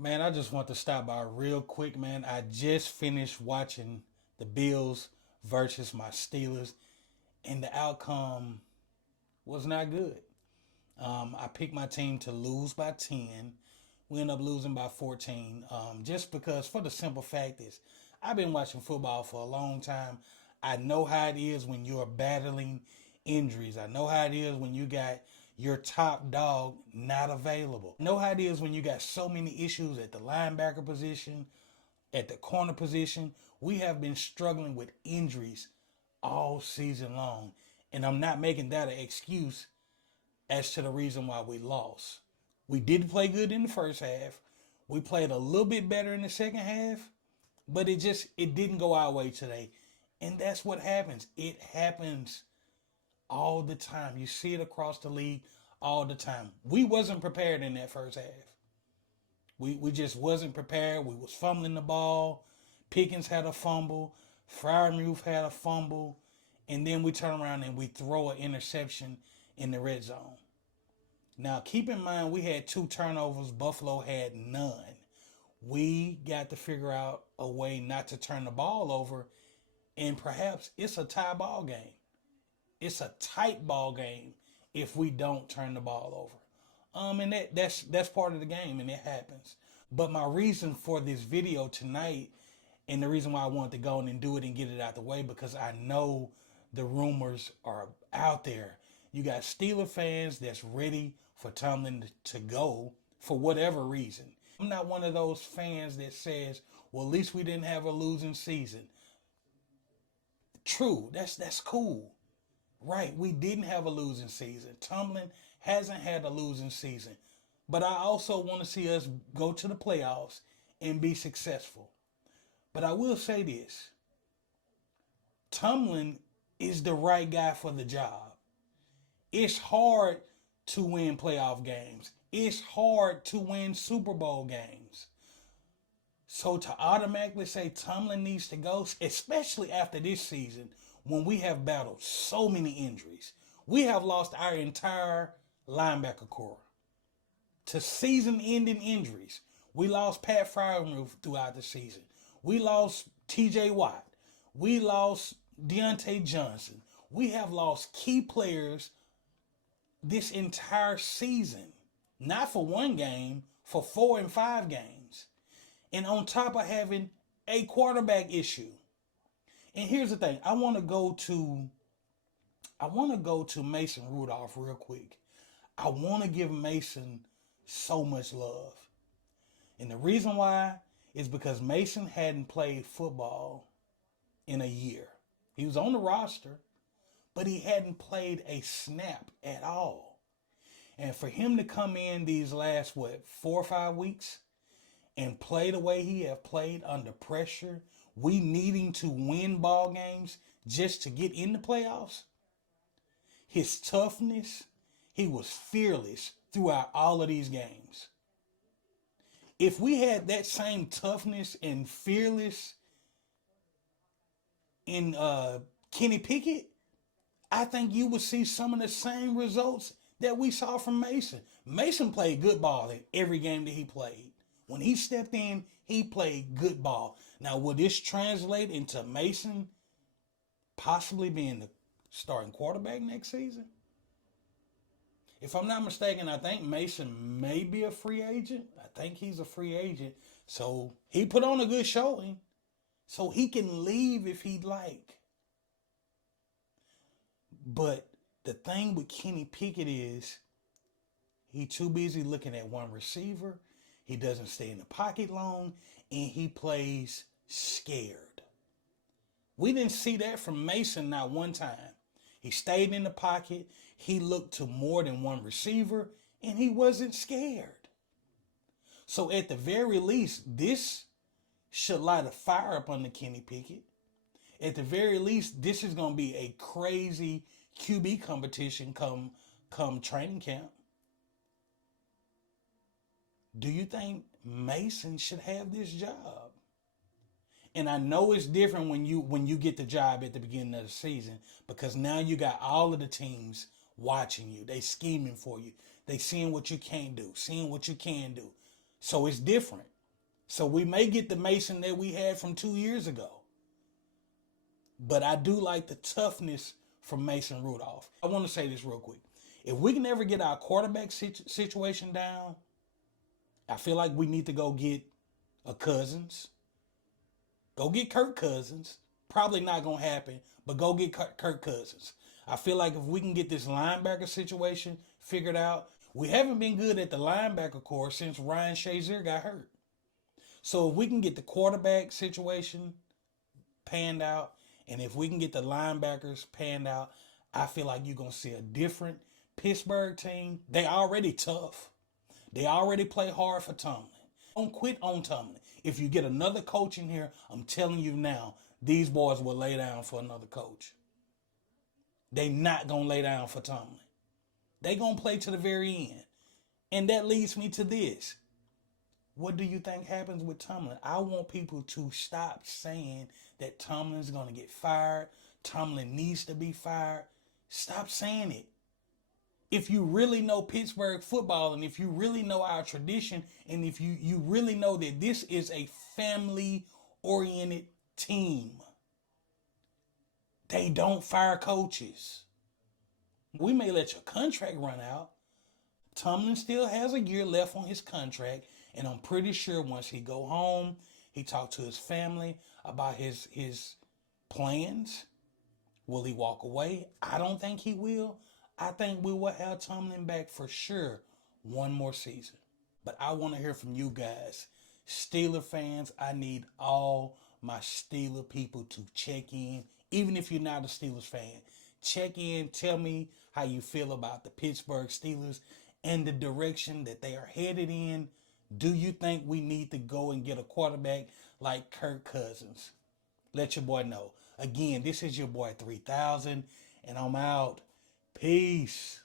Man, I just want to stop by real quick, man. I just finished watching the Bills versus my Steelers, and the outcome was not good. I picked my team to lose by 10. We ended up losing by 14. Just because, for the simple fact is, I've been watching football for a long time. I know how it is when you're battling injuries. I know how it is when you got your top dog not available. I know how it is when you got so many issues at the linebacker position, at the corner position. We have been struggling with injuries all season long. And I'm not making that an excuse as to the reason why we lost. We did play good in the first half. We played a little bit better in the second half, but it didn't go our way today. And that's what happens. It happens all the time. You see it across the league all the time. We wasn't prepared in that first half. We just wasn't prepared. We was fumbling the ball. Pickens had a fumble. Freiermuth had a fumble. And then we turn around and we throw an interception in the red zone. Now, keep in mind, we had 2 turnovers. Buffalo had none. We got to figure out a way not to turn the ball over, and perhaps it's a tie ball game. It's a tight ball game if we don't turn the ball over. And that's part of the game, and it happens. But my reason for this video tonight, and the reason why I wanted to go in and do it and get it out the way, because I know the rumors are out there. You got Steeler fans that's ready for Tomlin to go for whatever reason. I'm not one of those fans that says, well, at least we didn't have a losing season. True, that's cool. Right, we didn't have a losing season. Tomlin hasn't had a losing season. But I also want to see us go to the playoffs and be successful. But I will say this. Tomlin is the right guy for the job. It's hard to win playoff games. It's hard to win Super Bowl games. So to automatically say Tomlin needs to go, especially after this season, when we have battled so many injuries, we have lost our entire linebacker core to season-ending injuries. We lost Pat Freiermuth throughout the season. We lost T.J. Watt. We lost Deontay Johnson. We have lost key players this entire season. Not for one game, for 4 and 5 games. And on top of having a quarterback issue. And here's the thing. I want to go to Mason Rudolph real quick. I want to give Mason so much love. And the reason why is because Mason hadn't played football in a year. He was on the roster, but he hadn't played a snap at all. And for him to come in these last, 4 or 5 weeks and play the way he have played under pressure, we needing to win ball games just to get in the playoffs, his toughness, he was fearless throughout all of these games. If we had that same toughness and fearless in Kenny Pickett, I think you would see some of the same results that we saw from Mason. Mason played good ball in every game that he played. When he stepped in, he played good ball. Now, will this translate into Mason possibly being the starting quarterback next season? If I'm not mistaken, I think Mason may be a free agent. I think he's a free agent. So he put on a good showing. So he can leave if he'd like. But the thing with Kenny Pickett is he too busy looking at one receiver. He doesn't stay in the pocket long, and he plays scared. We didn't see that from Mason not one time. He stayed in the pocket. He looked to more than one receiver, and he wasn't scared. So at the very least, this should light a fire up under Kenny Pickett. At the very least, this is going to be a crazy QB competition come training camp. Do you think Mason should have this job? And I know it's different when you get the job at the beginning of the season, because now you got all of the teams watching you. They scheming for you. They seeing what you can't do, seeing what you can do. So it's different. So we may get the Mason that we had from 2 years ago. But I do like the toughness from Mason Rudolph. I want to say this real quick. If we can ever get our quarterback situation down, I feel like we need to go get a Cousins. Go get Kirk Cousins. Probably not going to happen, but go get Kirk Cousins. I feel like if we can get this linebacker situation figured out, we haven't been good at the linebacker core since Ryan Shazier got hurt. So if we can get the quarterback situation panned out, and if we can get the linebackers panned out, I feel like you're going to see a different Pittsburgh team. They already tough. They already play hard for Tomlin. Don't quit on Tomlin. If you get another coach in here, I'm telling you now, these boys will lay down for another coach. They not going to lay down for Tomlin. They going to play to the very end. And that leads me to this. What do you think happens with Tomlin? I want people to stop saying that Tomlin's going to get fired. Tomlin needs to be fired. Stop saying it. If you really know Pittsburgh football, and if you really know our tradition, and if you really know that this is a family-oriented team, they don't fire coaches. We may let your contract run out. Tomlin still has a year left on his contract, and I'm pretty sure once he go home, he talk to his family about his plans. Will he walk away? I don't think he will. I think we will have Tomlin back for sure one more season. But I want to hear from you guys. Steeler fans, I need all my Steeler people to check in. Even if you're not a Steelers fan, check in. Tell me how you feel about the Pittsburgh Steelers and the direction that they are headed in. Do you think we need to go and get a quarterback like Kirk Cousins? Let your boy know. Again, this is your boy 3000, and I'm out. Peace.